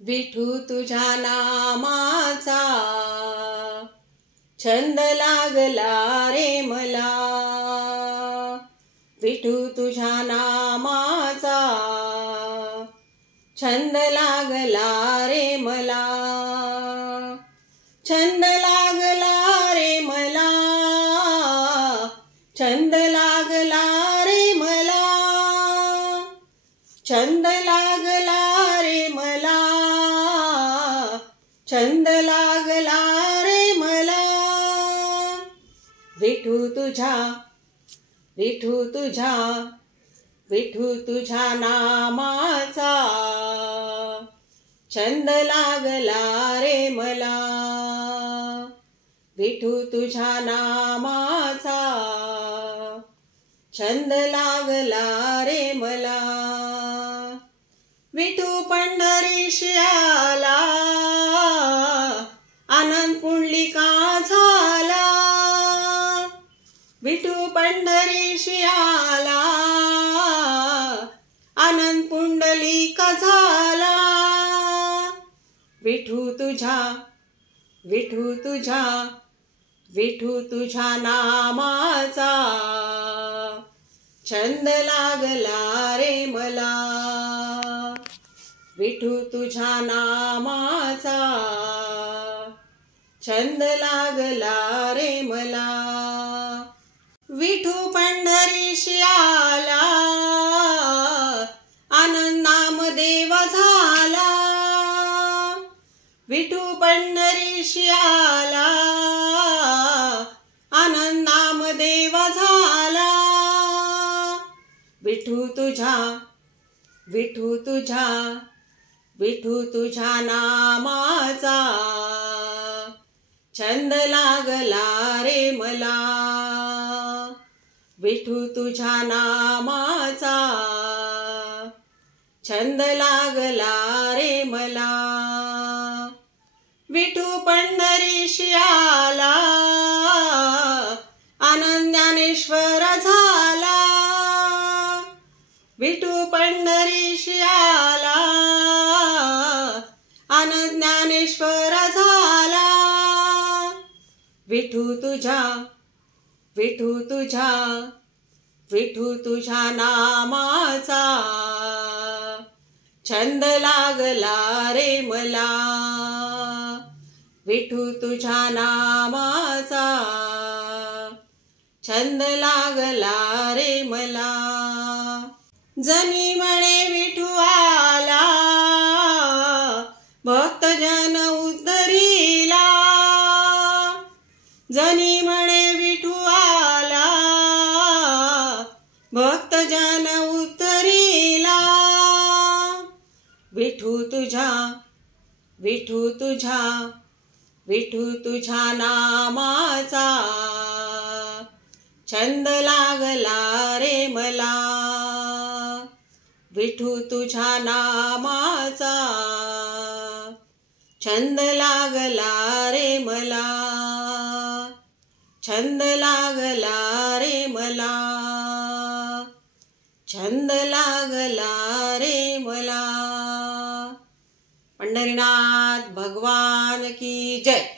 विठू तुझ्या नामाचा छंद लागला रे मला। विठू तुझ्या नामाचा छंद लागला रे मला। छंद लागला रे मला, छंद लागला रे मला, छंद लागला रे मला, छंद लागला रे मला। विठू तुझ्या, विठू तुझ्या, विठू तुझ्या नामाचा छंद लागला रे मला। विठू तुझ्या नामाचा छंद लागला रे मला। विठू पंढरीशी आला, आनंद पुंडलिका झाला। विठू पंढरीशी आला, आनंद पुंडलिका झाला। विठू तुझ्या, विठू तुझ्या, विठू तुझ्या नामाचा छंद लागला रे मला। विठू तुझ्या नामाचा छंद लागला रे मला। विठू पंढरीशी आला, आनंद नामदेव झाला। विठू पंढरीशी आला, आनंद नामदेव झाला। विठू तुझ्या, विठू तुझ्या, विठू तुझ्या नामाचा छंद लागला रे मला। विठू तुझ्या नामाचा छंद लागला रे मला। विठू पंढरीशी आला, आनंद ज्ञानेश्वर झाला। विठू पंढरीशी आला, आनंद ज्ञानेश्वर झाला। विठू तुझ्या, विठू तुझ्या, विठू तुझ्या नामाचा छंद लागला रे मला। विठू तुझ्या नामाचा छंद लागला रे मला। जनी म्हणे विठू आला, भक्तजन उद्धरीला। जनी म्हणे विठू आला, भक्तजन उद्धरीला। विठू तुझ्या, विठू तुझ्या, विठू तुझ्या नामाचा छंद लागला रे मला। विठू तुझ्या नामाचा छंद लागला रे मला। छंद लागला रे मला, छंद लागला रे मला। पंढरीनाथ भगवान की जय।